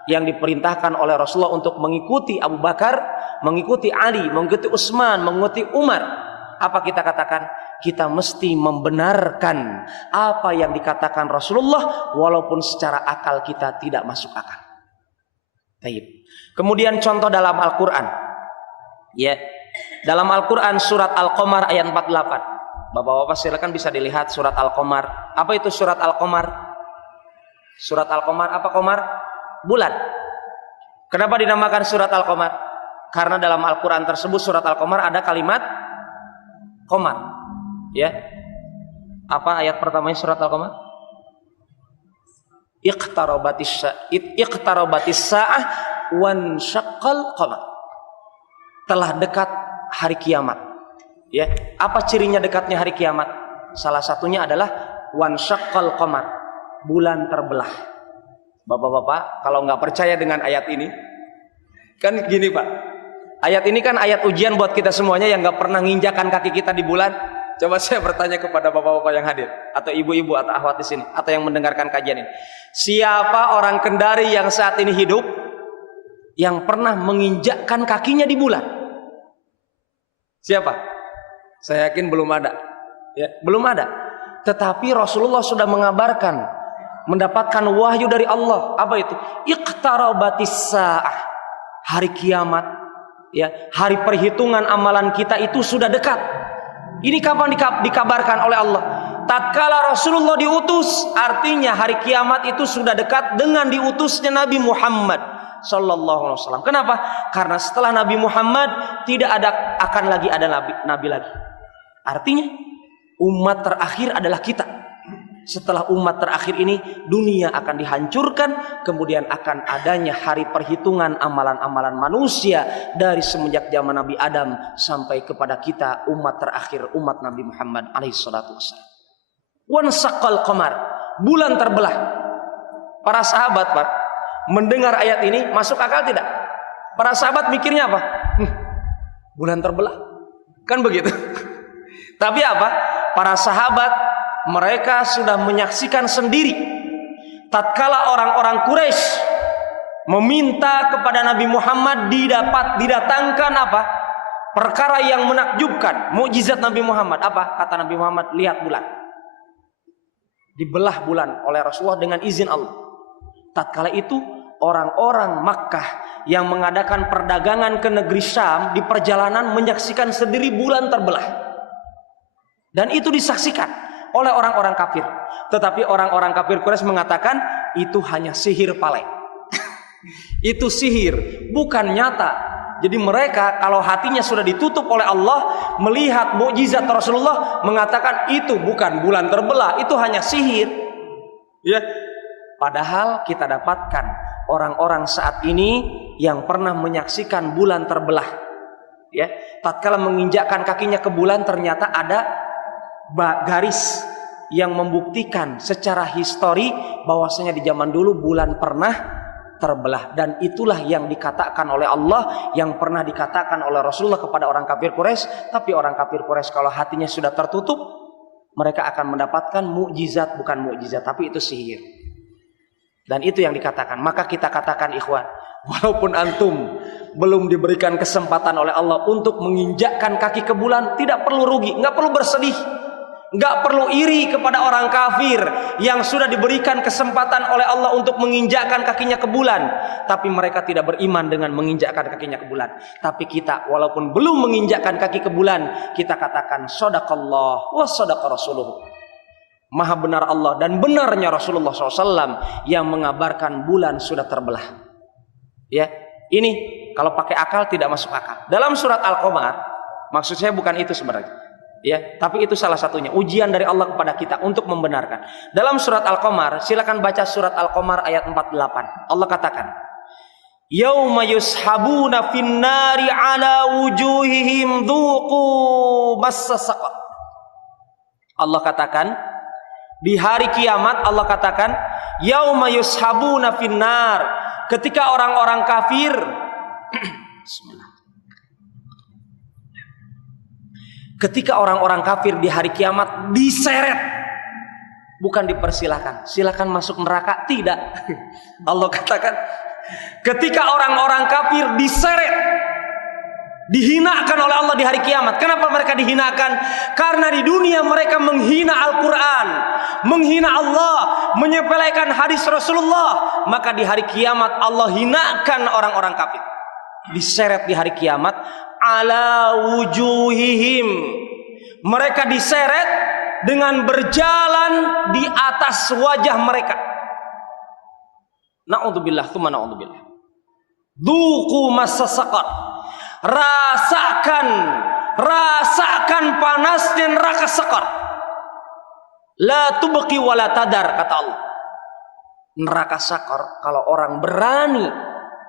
yang diperintahkan oleh Rasulullah untuk mengikuti Abu Bakar, mengikuti Ali, mengikuti Utsman, mengikuti Umar, apa kita katakan? Kita mesti membenarkan apa yang dikatakan Rasulullah walaupun secara akal kita tidak masuk akal. Baik. Kemudian contoh dalam Al-Qur'an. Ya. Dalam Al-Qur'an surat Al-Qamar ayat 48. Bapak-bapak silakan bisa dilihat surat Al-Qamar. Apa itu surat Al-Qamar? Surat Al-Qamar apa qamar? Bulan. Kenapa dinamakan surat Al-Qamar? Karena dalam Al-Qur'an tersebut surat Al-Qamar ada kalimat qamar. Ya. Apa ayat pertamanya surat Al-Qamar? Iqtarabatis sa'ah wan syaqqal qamar. Telah dekat hari kiamat. Ya. Apa cirinya dekatnya hari kiamat? Salah satunya adalah wan syaqqal qamar. Bulan terbelah. Bapak-bapak, kalau nggak percaya dengan ayat ini, kan gini Pak. Ayat ini kan ayat ujian buat kita semuanya yang nggak pernah nginjakan kaki kita di bulan. Coba saya bertanya kepada bapak-bapak yang hadir, atau ibu-ibu atau akhwat di sini, atau yang mendengarkan kajian ini. Siapa orang Kendari yang saat ini hidup yang pernah menginjakkan kakinya di bulan? Siapa? Saya yakin belum ada. Ya, belum ada. Tetapi Rasulullah sudah mengabarkan, mendapatkan wahyu dari Allah. Apa itu? Iqtarabatis sa'ah. Hari kiamat, ya, hari perhitungan amalan kita itu sudah dekat. Ini kapan dikabarkan oleh Allah? Tatkala Rasulullah diutus, artinya hari kiamat itu sudah dekat dengan diutusnya Nabi Muhammad sallallahu alaihi wasallam. Kenapa? Karena setelah Nabi Muhammad tidak akan lagi ada nabi lagi. Artinya umat terakhir adalah kita. Setelah umat terakhir ini, dunia akan dihancurkan, kemudian akan adanya hari perhitungan amalan-amalan manusia dari semenjak zaman Nabi Adam sampai kepada kita umat terakhir, umat Nabi Muhammad alaihi salatu wassalam. Wansaqal qamar, bulan terbelah. Para sahabat, Pak, mendengar ayat ini masuk akal tidak? Para sahabat mikirnya apa? Bulan terbelah. Kan begitu. Tapi apa? Para sahabat mereka sudah menyaksikan sendiri tatkala orang-orang Quraisy meminta kepada Nabi Muhammad didatangkan apa? Perkara yang menakjubkan, mukjizat Nabi Muhammad. Apa? Kata Nabi Muhammad, lihat bulan. Dibelah bulan oleh Rasulullah dengan izin Allah. Tatkala itu orang-orang Makkah yang mengadakan perdagangan ke negeri Syam di perjalanan menyaksikan sendiri bulan terbelah. Dan itu disaksikan oleh orang-orang kafir. Tetapi orang-orang kafir Quraisy mengatakan itu hanya sihir palek. Itu sihir, bukan nyata. Jadi mereka kalau hatinya sudah ditutup oleh Allah, melihat mukjizat Rasulullah, mengatakan itu bukan bulan terbelah, itu hanya sihir. Ya. Padahal kita dapatkan orang-orang saat ini yang pernah menyaksikan bulan terbelah. Ya, tatkala menginjakkan kakinya ke bulan ternyata ada garis yang membuktikan secara histori bahwasanya di zaman dulu bulan pernah terbelah, dan itulah yang dikatakan oleh Allah, yang pernah dikatakan oleh Rasulullah kepada orang kafir Quraisy. Tapi orang kafir Quraisy kalau hatinya sudah tertutup, mereka akan mendapatkan mukjizat, bukan mukjizat tapi itu sihir. Dan itu yang dikatakan. Maka kita katakan ikhwan, walaupun antum belum diberikan kesempatan oleh Allah untuk menginjakkan kaki ke bulan, tidak perlu rugi, nggak perlu bersedih. Gak perlu iri kepada orang kafir yang sudah diberikan kesempatan oleh Allah untuk menginjakkan kakinya ke bulan, tapi mereka tidak beriman dengan menginjakkan kakinya ke bulan. Tapi kita walaupun belum menginjakkan kaki ke bulan, kita katakan shadaqallah wa shadaqa rasuluh. Maha benar Allah dan benarnya Rasulullah SAW yang mengabarkan bulan sudah terbelah. Ya, ini kalau pakai akal tidak masuk akal. Dalam surat Al-Qamar, maksud saya bukan itu sebenarnya. Ya, tapi itu salah satunya ujian dari Allah kepada kita untuk membenarkan. Dalam surat Al-Qamar, silakan baca surat Al-Qamar ayat 48. Allah katakan, "Yauma yushabuna finnari ala wujuhihim dzuqu massasaqar." Allah katakan, di hari kiamat Allah katakan, "Yauma yushabuna finnar." Ketika orang-orang kafir Bismillah. Ketika orang-orang kafir di hari kiamat diseret, bukan dipersilahkan, silakan masuk neraka, tidak. Allah katakan ketika orang-orang kafir diseret, dihinakan oleh Allah di hari kiamat. Kenapa mereka dihinakan? Karena di dunia mereka menghina Al-Quran, menghina Allah, menyepelekan hadis Rasulullah. Maka di hari kiamat Allah hinakan orang-orang kafir, diseret di hari kiamat. Ala wujuhihim, mereka diseret dengan berjalan di atas wajah mereka. Na'udzubillah, tsumma na'udzubillah. Dzuqu massasaqar, rasakan panasnya neraka sakar. La tubqi wa la tadar, kata Allah. Neraka sakar, kalau orang berani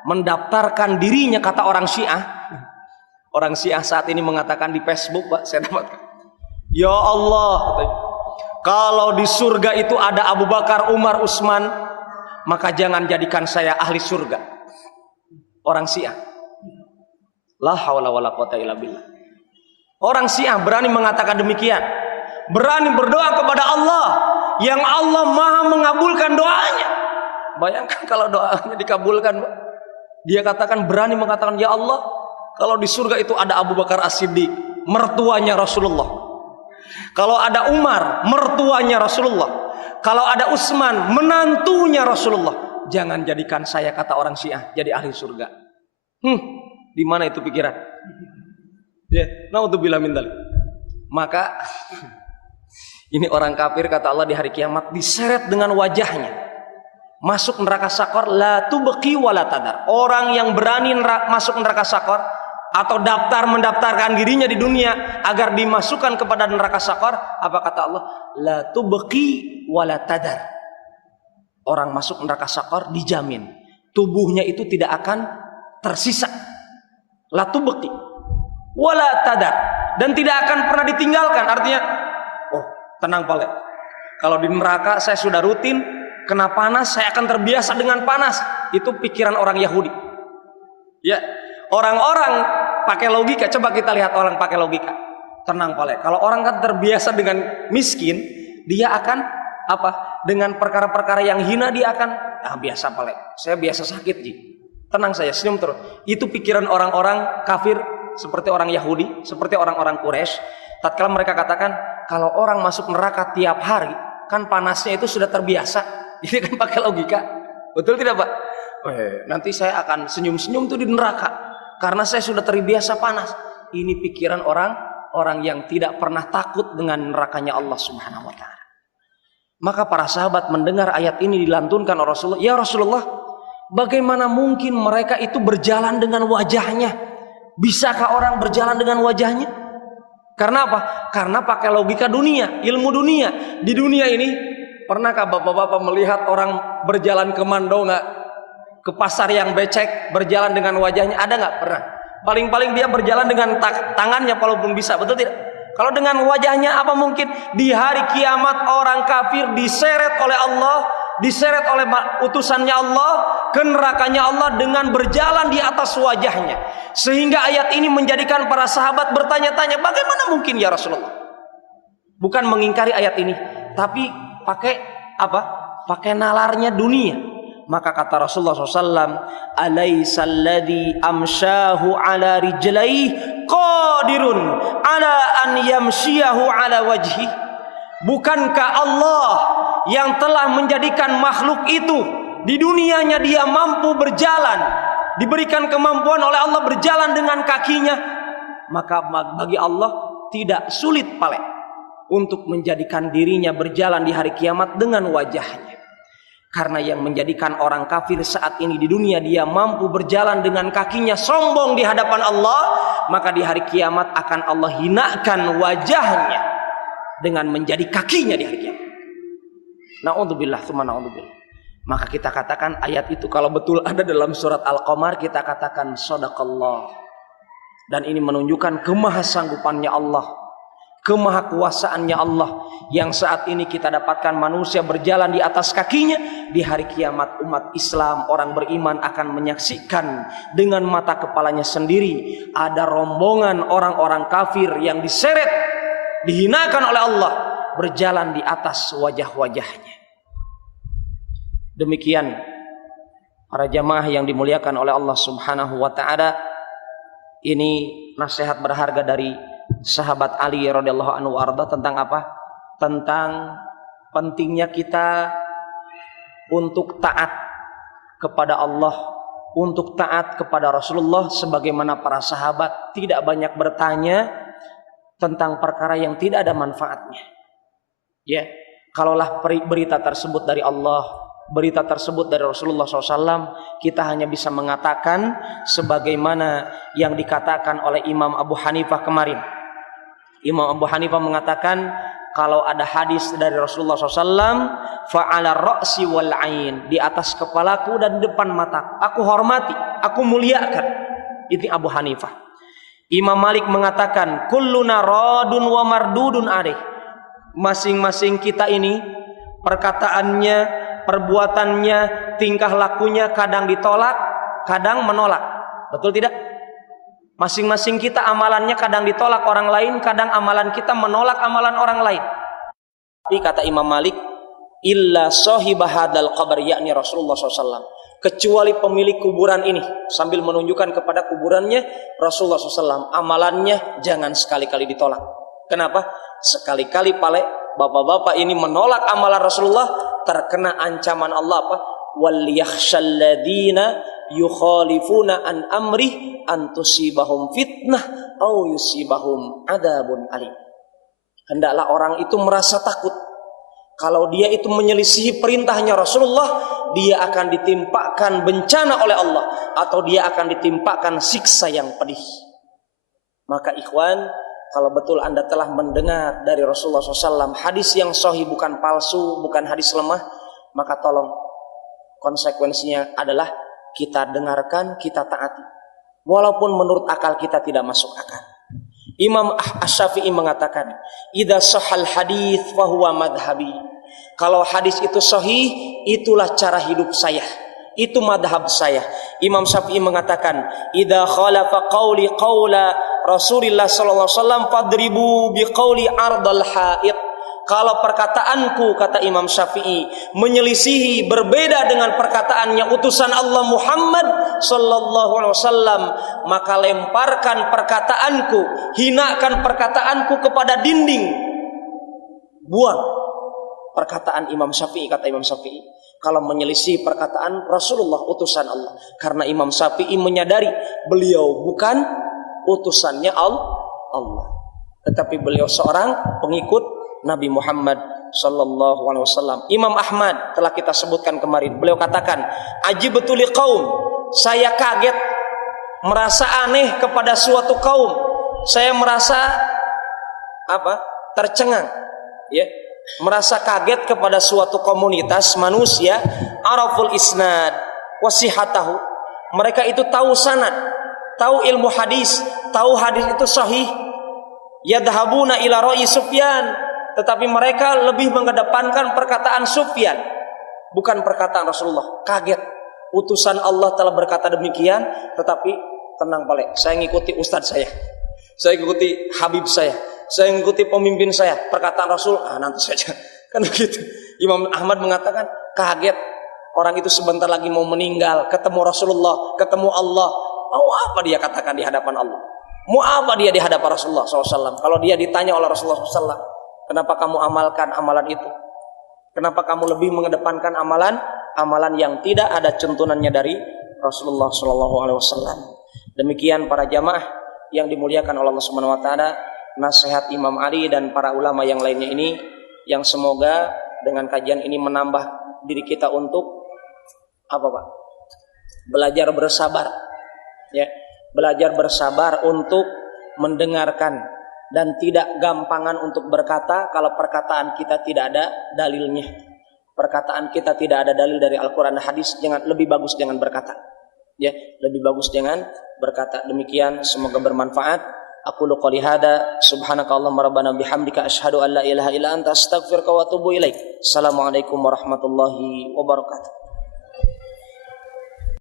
mendaftarkan dirinya, kata orang Syiah. Orang Syiah saat ini mengatakan di Facebook, Pak, saya dapatkan, ya Allah, kalau di surga itu ada Abu Bakar, Umar, Utsman, maka jangan jadikan saya ahli surga. Orang Syiah. La haula wala quwata illa billah. Orang Syiah berani mengatakan demikian. Berani berdoa kepada Allah yang Allah Maha mengabulkan doanya. Bayangkan kalau doanya dikabulkan. Dia katakan, berani mengatakan, ya Allah, kalau di surga itu ada Abu Bakar As-Siddiq, mertuanya Rasulullah. Kalau ada Umar, mertuanya Rasulullah. Kalau ada Utsman, menantunya Rasulullah. Jangan jadikan saya, kata orang Syiah, jadi ahli surga. Di mana itu pikiran? Ya, naudzubillah min dzalik. Maka ini orang kafir, kata Allah, di hari kiamat diseret dengan wajahnya masuk neraka sakor, la tubqi wala tadar. Orang yang berani masuk neraka sakor atau mendaftarkan dirinya di dunia agar dimasukkan kepada neraka sakor, apa kata Allah? La tubqi wala tadar. Orang masuk neraka sakor dijamin tubuhnya itu tidak akan tersisa. La tubqi wala tadar, dan tidak akan pernah ditinggalkan. Artinya, oh tenang Pak, kalau di neraka saya sudah rutin kena panas, saya akan terbiasa dengan panas. Itu pikiran orang Yahudi. Ya, orang-orang pakai logika. Coba kita lihat orang pakai logika. Tenang Pak, kalau orang kan terbiasa dengan miskin, dia akan apa? Dengan perkara-perkara yang hina dia akan biasa Pak, saya biasa sakit Ji. Tenang saya, senyum terus. Itu pikiran orang-orang kafir, seperti orang Yahudi, seperti orang-orang Quraisy. Tatkala mereka katakan, kalau orang masuk neraka tiap hari, kan panasnya itu sudah terbiasa. Ini kan pakai logika. Betul tidak Pak? Nanti saya akan senyum-senyum tuh di neraka, karena saya sudah terbiasa panas. Ini pikiran orang yang tidak pernah takut dengan nerakanya Allah Subhanahu wa ta'ala. Maka para sahabat mendengar ayat ini dilantunkan oleh Rasulullah. Ya Rasulullah, bagaimana mungkin mereka itu berjalan dengan wajahnya? Bisakah orang berjalan dengan wajahnya? Karena apa? Karena pakai logika dunia, ilmu dunia. Di dunia ini, pernahkah bapak-bapak melihat orang berjalan ke Mando nggak? Ke pasar yang becek, berjalan dengan wajahnya, ada nggak? Pernah. Paling-paling dia berjalan dengan tangannya, walaupun bisa, betul tidak? Kalau dengan wajahnya, apa mungkin? Di hari kiamat orang kafir diseret oleh Allah, diseret oleh utusannya Allah ke nerakanya Allah dengan berjalan di atas wajahnya. Sehingga ayat ini menjadikan para sahabat bertanya-tanya, bagaimana mungkin ya Rasulullah? Bukan mengingkari ayat ini, tapi pakai apa? Pakai nalarnya dunia. Maka kata Rasulullah SAW, alaisalladzi amsyahu ala rijlaihi qadirun ala an yamshiyahu ala wajhi. Bukankah Allah yang telah menjadikan makhluk itu di dunianya dia mampu berjalan, diberikan kemampuan oleh Allah berjalan dengan kakinya, maka bagi Allah tidak sulit Pak untuk menjadikan dirinya berjalan di hari kiamat dengan wajahnya. Karena yang menjadikan orang kafir saat ini di dunia dia mampu berjalan dengan kakinya sombong di hadapan Allah, maka di hari kiamat akan Allah hinakan wajahnya dengan menjadi kakinya di hari kiamat. Na'udzubillah tsumma na'udzubillah. Maka kita katakan ayat itu kalau betul ada dalam surat Al-Qamar, kita katakan shadaqallah. Dan ini menunjukkan kemahasanggupannya Allah, kemahakuasaannya Allah, yang saat ini kita dapatkan manusia berjalan di atas kakinya. Di hari kiamat umat Islam, orang beriman akan menyaksikan dengan mata kepalanya sendiri ada rombongan orang-orang kafir yang diseret, dihinakan oleh Allah, berjalan di atas wajah-wajahnya. Demikian para jamaah yang dimuliakan oleh Allah Subhanahu wa ta'ala. Ini nasihat berharga dari sahabat Ali radhiyallahu anhu arda tentang apa? Tentang pentingnya kita untuk taat kepada Allah, untuk taat kepada Rasulullah, sebagaimana para sahabat tidak banyak bertanya tentang perkara yang tidak ada manfaatnya. Ya, kalaulah berita tersebut dari Allah, berita tersebut dari Rasulullah SAW, kita hanya bisa mengatakan sebagaimana yang dikatakan oleh Imam Abu Hanifah kemarin. Imam Abu Hanifah mengatakan, kalau ada hadis dari Rasulullah SAW, fa'ala ra'si wal ain, di atas kepalaku dan di depan mataku, aku hormati, aku muliakan. Itu Abu Hanifah. Imam Malik mengatakan, kulluna radun wa mardudun alaih. Masing-masing kita ini perkataannya, perbuatannya, tingkah lakunya kadang ditolak, kadang menolak. Betul tidak? Masing-masing kita amalannya kadang ditolak orang lain, kadang amalan kita menolak amalan orang lain. Tapi kata Imam Malik, illa sahibah hadzal qabr, yakni Rasulullah SAW, kecuali pemilik kuburan ini, sambil menunjukkan kepada kuburannya Rasulullah SAW, amalannya jangan sekali-kali ditolak. Kenapa? Sekali-kali pale bapak-bapak ini menolak amalan Rasulullah, terkena ancaman Allah apa? Wal yakhshal ladzina yukhalifuna an amri an tusibahum fitnah au yusibahum adzabun alim. Hendaklah orang itu merasa takut kalau dia itu menyelisihi perintahnya Rasulullah, dia akan ditimpakan bencana oleh Allah atau dia akan ditimpakan siksa yang pedih. Maka ikhwan, kalau betul Anda telah mendengar dari Rasulullah SAW hadis yang sahih, bukan palsu, bukan hadis lemah, maka tolong konsekuensinya adalah kita dengarkan, kita taati, walaupun menurut akal kita tidak masuk akal. Imam Asy-Syafi'i mengatakan, idza sahal hadits fa huwa madhhabi. Kalau hadis itu sahih, itulah cara hidup saya, itu madhab saya. Imam Syafi'i mengatakan, idza khalafa qauli qaula Rasulillah sallallahu alaihi wasallam fadribu biqauli ardal haid. Kalau perkataanku, kata Imam Syafi'i, menyelisihi, berbeda dengan perkataannya utusan Allah Muhammad sallallahu alaihi wasallam, maka lemparkan perkataanku, hinakan perkataanku kepada dinding. Buang perkataan Imam Syafi'i, kata Imam Syafi'i, kalau menyelisih perkataan Rasulullah utusan Allah. Karena Imam Syafi'i menyadari beliau bukan utusannya Allah, tetapi beliau seorang pengikut Nabi Muhammad sallallahu alaihi wasallam. Imam Ahmad telah kita sebutkan kemarin, beliau katakan, ajibtu liqaum, saya kaget, merasa aneh kepada suatu kaum, saya merasa tercengang, ya, merasa kaget kepada suatu komunitas manusia, araful isnad wasihatahu, mereka itu tahu sanad, tahu ilmu hadis, tahu hadis itu sahih, yadhabuna ila ra'i Sufyan, tetapi mereka lebih mengedepankan perkataan Sufyan, bukan perkataan Rasulullah. Kaget, utusan Allah telah berkata demikian, tetapi tenang balik, saya ngikuti ustadz saya ngikuti habib saya ngikuti pemimpin saya, perkataan Rasul nanti saja, kan begitu. Imam Ahmad mengatakan kaget, orang itu sebentar lagi mau meninggal, ketemu Rasulullah, ketemu Allah, mau apa dia katakan di hadapan Allah, mau apa dia di hadapan Rasulullah SAW. Kalau dia ditanya oleh Rasulullah SAW, kenapa kamu amalkan amalan itu? Kenapa kamu lebih mengedepankan amalan yang tidak ada tuntunannya dari Rasulullah SAW? Demikian para jamaah yang dimuliakan oleh Allah Subhanahu Wa Taala, nasihat Imam Ali dan para ulama yang lainnya ini, yang semoga dengan kajian ini menambah diri kita untuk belajar bersabar, ya, belajar bersabar untuk mendengarkan dan tidak gampangan untuk berkata kalau perkataan kita tidak ada dalilnya. Perkataan kita tidak ada dalil dari Al-Quran dan hadis, lebih bagus jangan berkata. Ya, lebih bagus jangan berkata. Demikian, semoga bermanfaat. Aku qouli hada, subhanakallahumma rabbana bihamdika asyhadu an la ilaha illa anta astaghfiruka wa atubu ilaik. Assalamualaikum warahmatullahi wabarakatuh.